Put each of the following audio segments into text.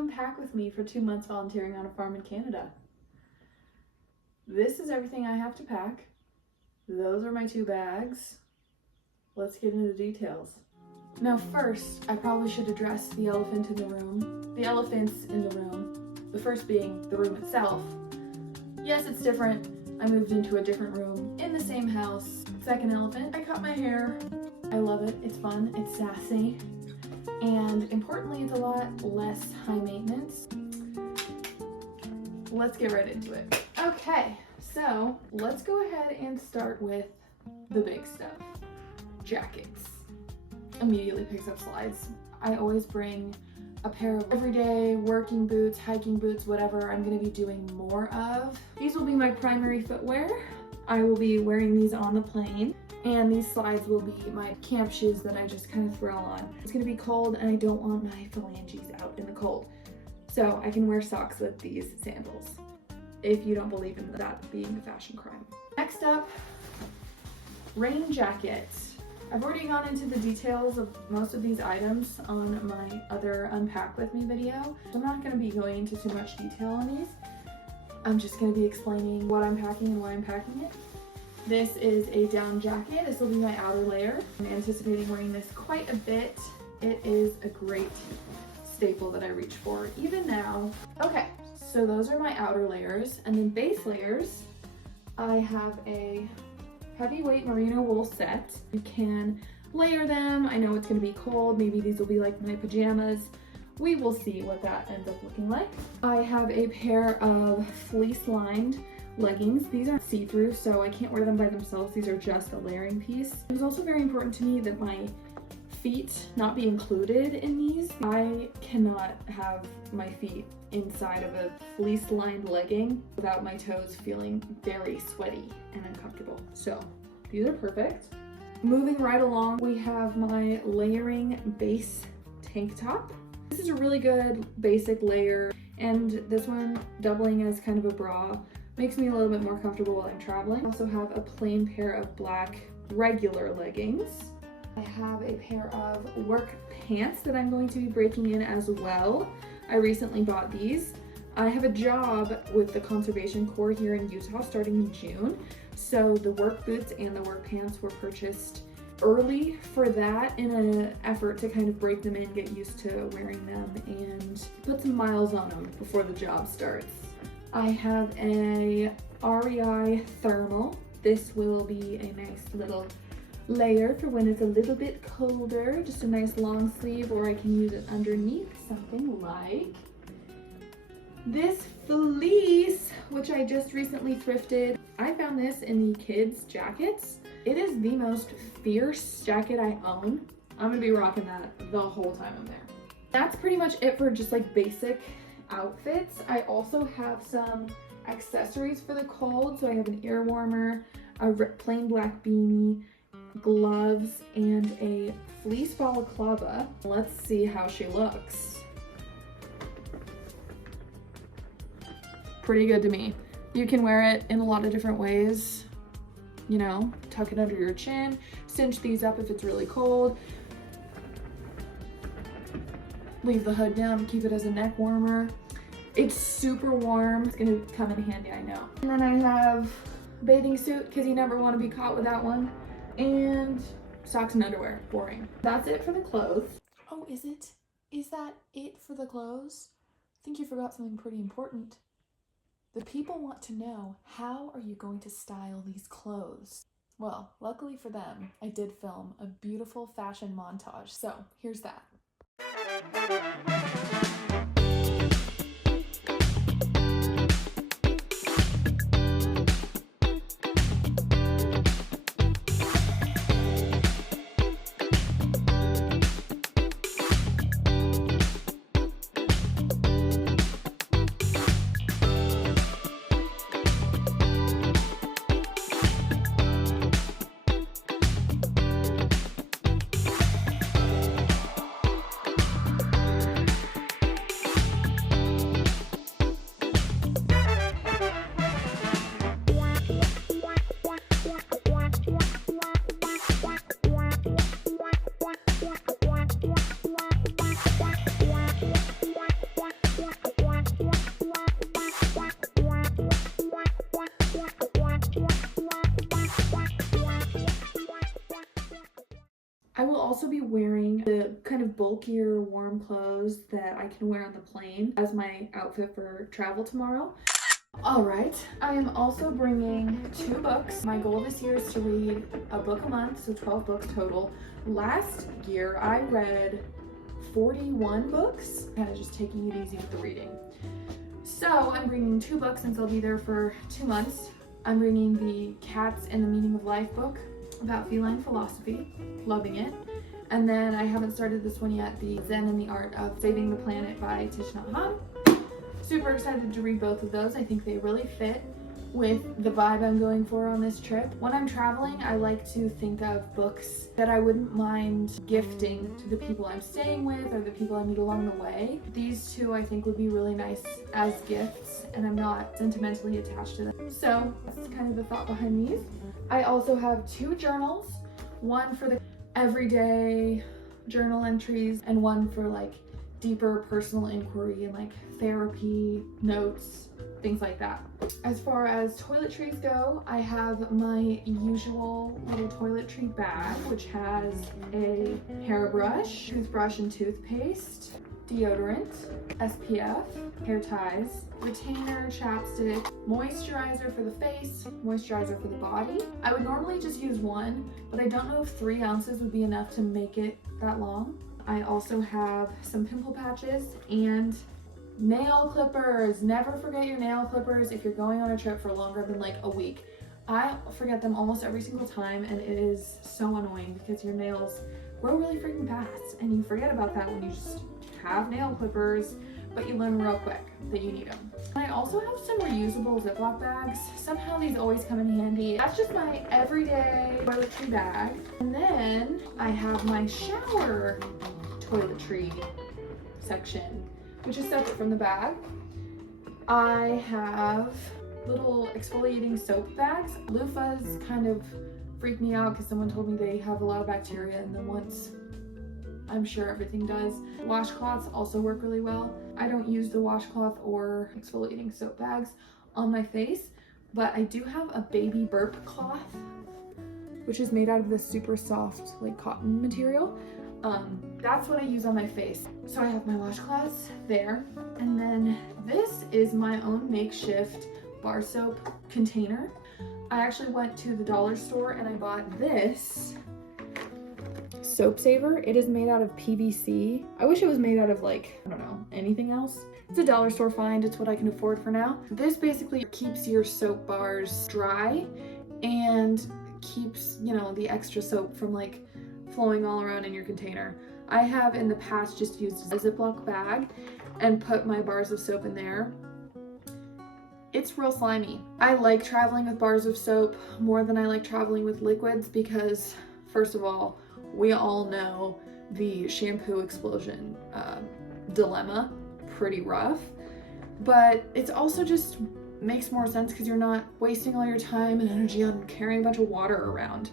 come pack with me for 2 months volunteering on a farm in Canada. This is everything I have to pack. Those are my 2 bags. Let's get into the details. Now first, I probably should address the elephant in the room. The elephants in the room. The first being the room itself. Yes, it's different. I moved into a different room in the same house. Second elephant, I cut my hair. I love it. It's fun. It's sassy. And importantly, it's a lot less high maintenance. Let's get right into it. Okay, so let's go ahead and start with the big stuff. Jackets. Immediately picks up slides. I always bring a pair of everyday working boots, hiking boots, whatever I'm going to be doing more of. These will be my primary footwear. I will be wearing these on the plane, and these slides will be my camp shoes that I just kind of throw on. It's going to be cold and I don't want my phalanges out in the cold, so I can wear socks with these sandals, if you don't believe in that being a fashion crime. Next up, rain jackets. I've already gone into the details of most of these items on my other Unpack With Me video. I'm not going to be going into too much detail on these. I'm just going to be explaining what I'm packing and why I'm packing it. This is a down jacket. This will be my outer layer. I'm anticipating wearing this quite a bit. It is a great staple that I reach for even now. Okay, so those are my outer layers. And then base layers, I have a heavyweight merino wool set. You can layer them. I know it's going to be cold. Maybe these will be like my pajamas. We will see what that ends up looking like. I have a pair of fleece lined leggings. These aren't see-through, so I can't wear them by themselves. These are just a layering piece. It was also very important to me that my feet not be included in these. I cannot have my feet inside of a fleece lined legging without my toes feeling very sweaty and uncomfortable. So these are perfect. Moving right along, we have my layering base tank top. This is a really good basic layer, and this one doubling as kind of a bra makes me a little bit more comfortable while I'm traveling. I also have a plain pair of black regular leggings. I have a pair of work pants that I'm going to be breaking in as well. I recently bought these. I have a job with the Conservation Corps here in Utah starting in June, so the work boots and the work pants were purchased early for that in an effort to kind of break them in, get used to wearing them, and put some miles on them before the job starts. I have a REI thermal. This will be a nice little layer for when it's a little bit colder, just a nice long sleeve, or I can use it underneath something like this fleece, which I just recently thrifted. I found this in the kids' jackets. It is the most fierce jacket I own. I'm gonna be rocking that the whole time I'm there. That's pretty much it for just like basic outfits. I also have some accessories for the cold. So I have an ear warmer, a plain black beanie, gloves, and a fleece balaclava. Let's see how she looks. Pretty good to me. You can wear it in a lot of different ways. You know, tuck it under your chin, cinch these up if it's really cold. Leave the hood down, keep it as a neck warmer. It's super warm. It's gonna come in handy, I know. And then I have a bathing suit because you never want to be caught without one. And socks and underwear. Boring. That's it for the clothes. Oh, is it? Is that it for the clothes? I think you forgot something pretty important. The people want to know, how are you going to style these clothes? Well, luckily for them, I did film a beautiful fashion montage, so here's that. also be wearing the kind of bulkier warm clothes that I can wear on the plane as my outfit for travel tomorrow. All right, I am also bringing 2 books. My goal this year is to read a book a month, so 12 books total. Last year I read 41 books, kind of just taking it easy with the reading. So I'm bringing 2 books since I'll be there for 2 months. I'm bringing the Cats and the Meaning of Life book about feline philosophy, loving it. And then I haven't started this one yet, the Zen and the Art of Saving the Planet by Thich Nhat Hanh. Super excited to read both of those. I think they really fit with the vibe I'm going for on this trip. When I'm traveling, I like to think of books that I wouldn't mind gifting to the people I'm staying with or the people I meet along the way. These 2 I think would be really nice as gifts, and I'm not sentimentally attached to them. So that's kind of the thought behind these. I also have 2 journals, one for the everyday journal entries and one for like deeper personal inquiry and like therapy notes, things like that. As far as toiletries go, I have my usual little toiletry bag, which has a hairbrush, toothbrush and toothpaste, deodorant, SPF, hair ties, retainer, chapstick, moisturizer for the face, moisturizer for the body. I would normally just use 1, but I don't know if 3 ounces would be enough to make it that long. I also have some pimple patches and nail clippers. Never forget your nail clippers if you're going on a trip for longer than like a week. I forget them almost every single time, and it is so annoying because your nails grow really freaking fast and you forget about that when you just have nail clippers, but you learn real quick that you need them. I also have some reusable Ziploc bags. Somehow these always come in handy. That's just my everyday toiletry bag. And then I have my shower toiletry section, which is separate from the bag. I have little exfoliating soap bags. Loofahs kind of freak me out because someone told me they have a lot of bacteria in them once. I'm sure everything does. Washcloths also work really well. I don't use the washcloth or exfoliating soap bags on my face, but I do have a baby burp cloth, which is made out of this super soft like cotton material. That's what I use on my face. So I have my washcloths there, and then this is my own makeshift bar soap container. I actually went to the dollar store and I bought this soap saver. It is made out of PVC. I wish it was made out of like, I don't know, anything else. It's a dollar store find. It's what I can afford for now. This basically keeps your soap bars dry and keeps, you know, the extra soap from like flowing all around in your container. I have in the past just used a Ziploc bag and put my bars of soap in there. It's real slimy. I like traveling with bars of soap more than I like traveling with liquids because, first of all, we all know the shampoo explosion dilemma, pretty rough, but it's also just makes more sense because you're not wasting all your time and energy on carrying a bunch of water around.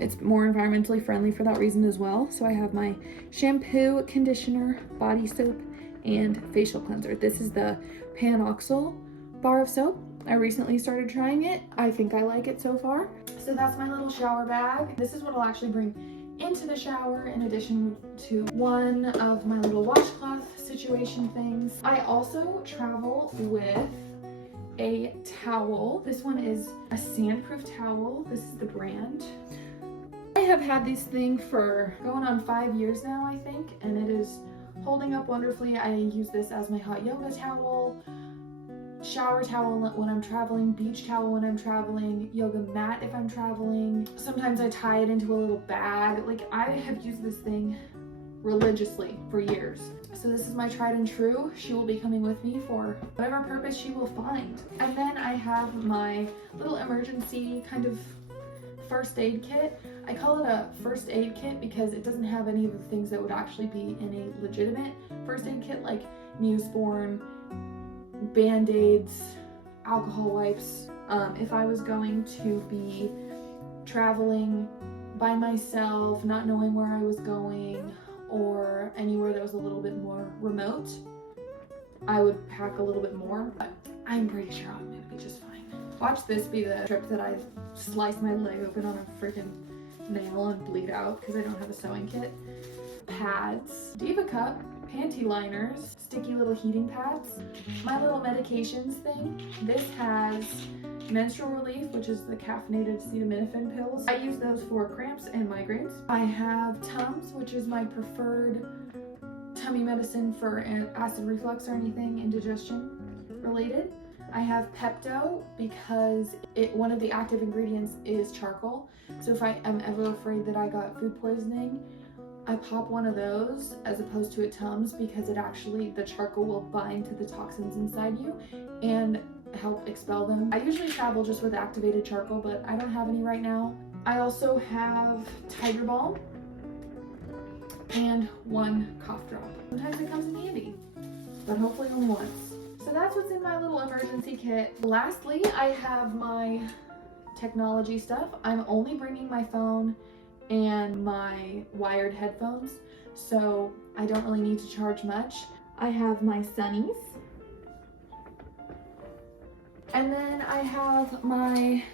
It's more environmentally friendly for that reason as well. So I have my shampoo, conditioner, body soap, and facial cleanser. This is the Panoxyl bar of soap. I recently started trying it. I think I like it so far. So that's my little shower bag. This is what I'll actually bring into the shower in addition to one of my little washcloth situation things. I also travel with a towel. This one is a sandproof towel. This is the brand. I have had this thing for going on 5 years now, I think, and it is holding up wonderfully. I use this as my hot yoga towel, shower towel when I'm traveling, beach towel when I'm traveling, yoga mat if I'm traveling. Sometimes I tie it into a little bag. Like, I have used this thing religiously for years. So this is my tried and true. She will be coming with me for whatever purpose she will find. And then I have my little emergency kind of first aid kit. I call it a first aid kit because it doesn't have any of the things that would actually be in a legitimate first aid kit, like Neosporin, Band-Aids, alcohol wipes. If I was going to be traveling by myself, not knowing where I was going, or anywhere that was a little bit more remote, I would pack a little bit more, but I'm pretty sure I'm gonna be just fine. Watch this be the trip that I slice my leg open on a freaking nail and bleed out because I don't have a sewing kit. Pads, Diva Cup, panty liners, sticky little heating pads, my little medications thing. This has menstrual relief, which is the caffeinated acetaminophen pills. I use those for cramps and migraines. I have Tums, which is my preferred tummy medicine for acid reflux or anything indigestion related. I have Pepto because one of the active ingredients is charcoal. So if I am ever afraid that I got food poisoning, I pop one of those as opposed to a Tums because the charcoal will bind to the toxins inside you and help expel them. I usually travel just with activated charcoal, but I don't have any right now. I also have Tiger Balm and one cough drop. Sometimes it comes in handy, but hopefully only once. So that's what's in my little emergency kit. Lastly, I have my technology stuff. I'm only bringing my phone and my wired headphones, so I don't really need to charge much. I have my sunnies. And then I have my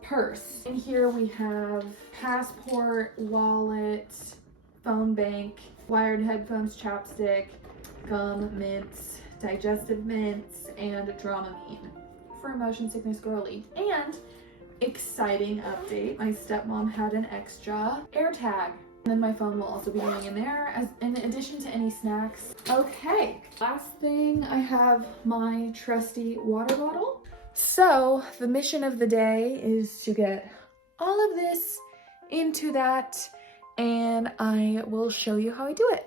purse. In here we have passport, wallet, phone bank, wired headphones, chapstick, gum, mints, digestive mints, and Dramamine for motion sickness girly. And exciting update, my stepmom had an extra AirTag. And then my phone will also be going in there as in addition to any snacks. Okay, last thing, I have my trusty water bottle. So the mission of the day is to get all of this into that, and I will show you how I do it.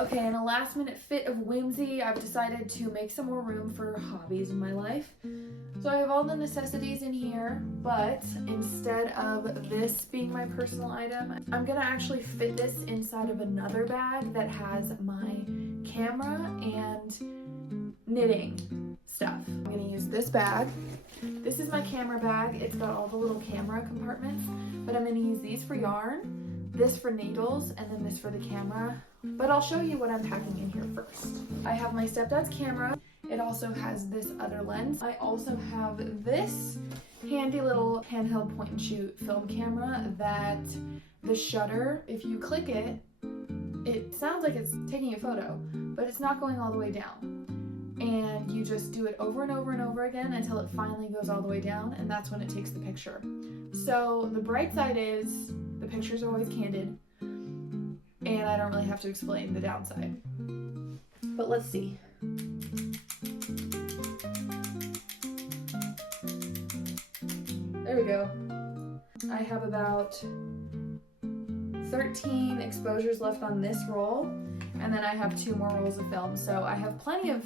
Okay, in a last minute fit of whimsy, I've decided to make some more room for hobbies in my life. So I have all the necessities in here, but instead of this being my personal item, I'm gonna actually fit this inside of another bag that has my camera and knitting stuff. I'm gonna use this bag. This is my camera bag. It's got all the little camera compartments, but I'm gonna use these for yarn, this for needles, and then this for the camera. But I'll show you what I'm packing in here first. I have my stepdad's camera. It also has this other lens. I also have this handy little handheld point and shoot film camera that the shutter, if you click it, it sounds like it's taking a photo, but it's not going all the way down. And you just do it over and over and over again until it finally goes all the way down, and that's when it takes the picture. So the bright side is the picture's always candid, and I don't really have to explain the downside. But let's see. There we go. I have about 13 exposures left on this roll, and then I have 2 more rolls of film. So I have plenty of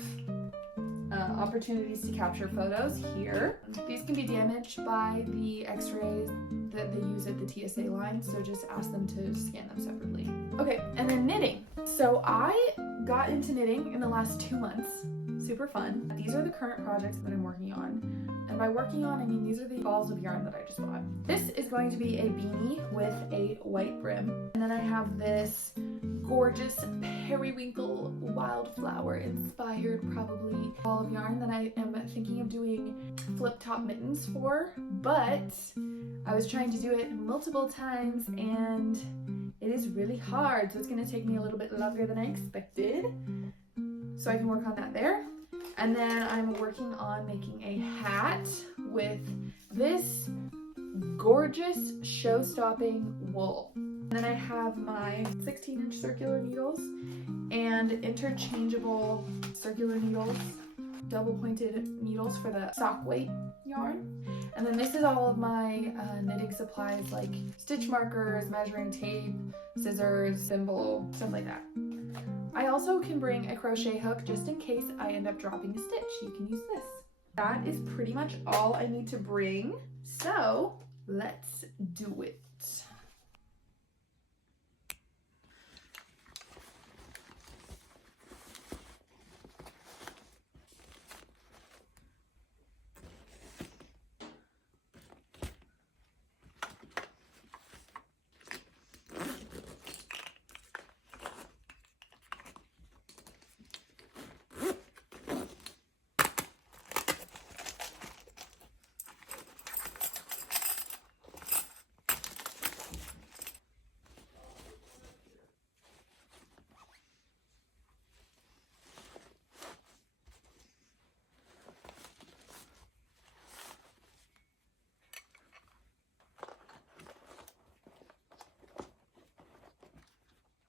opportunities to capture photos here. These can be damaged by the x-rays that they use at the TSA line, so just ask them to scan them separately. Okay, and then knitting. So I got into knitting in the last 2 months. Super fun. These are the current projects that I'm working on. And by working on, I mean these are the balls of yarn that I just bought. This is going to be a beanie with a white brim. And then I have this gorgeous periwinkle wildflower inspired probably ball of yarn that I am thinking of doing flip top mittens for, but I was trying to do it multiple times and it is really hard, so it's going to take me a little bit longer than I expected, so I can work on that there. And then I'm working on making a hat with this gorgeous show-stopping wool. And then I have my 16-inch circular needles and interchangeable circular needles, double-pointed needles for the sock weight yarn. And then this is all of my knitting supplies like stitch markers, measuring tape, scissors, thimble, stuff like that. I also can bring a crochet hook just in case I end up dropping a stitch. You can use this. That is pretty much all I need to bring. So let's do it.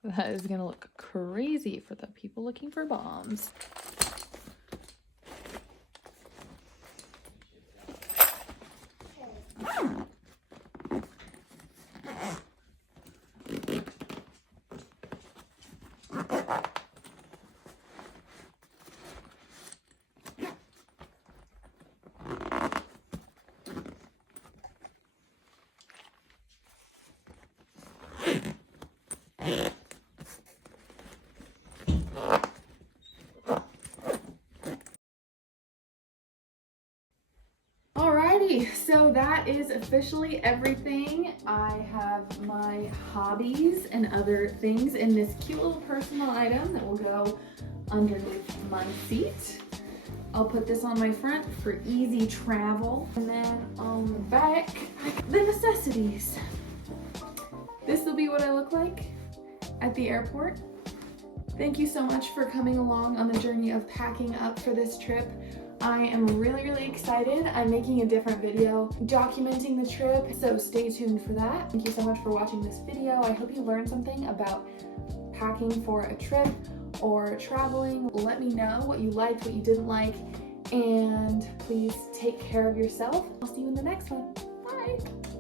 That is gonna look crazy for the people looking for bombs. So that is officially everything. I have my hobbies and other things in this cute little personal item that will go underneath my seat. I'll put this on my front for easy travel. And then on the back, the necessities. This will be what I look like at the airport. Thank you so much for coming along on the journey of packing up for this trip. I am really excited. I'm making a different video documenting the trip, so stay tuned for that. Thank you so much for watching this video. I hope you learned something about packing for a trip or traveling. Let me know what you liked, what you didn't like, and please take care of yourself. I'll see you in the next one. Bye!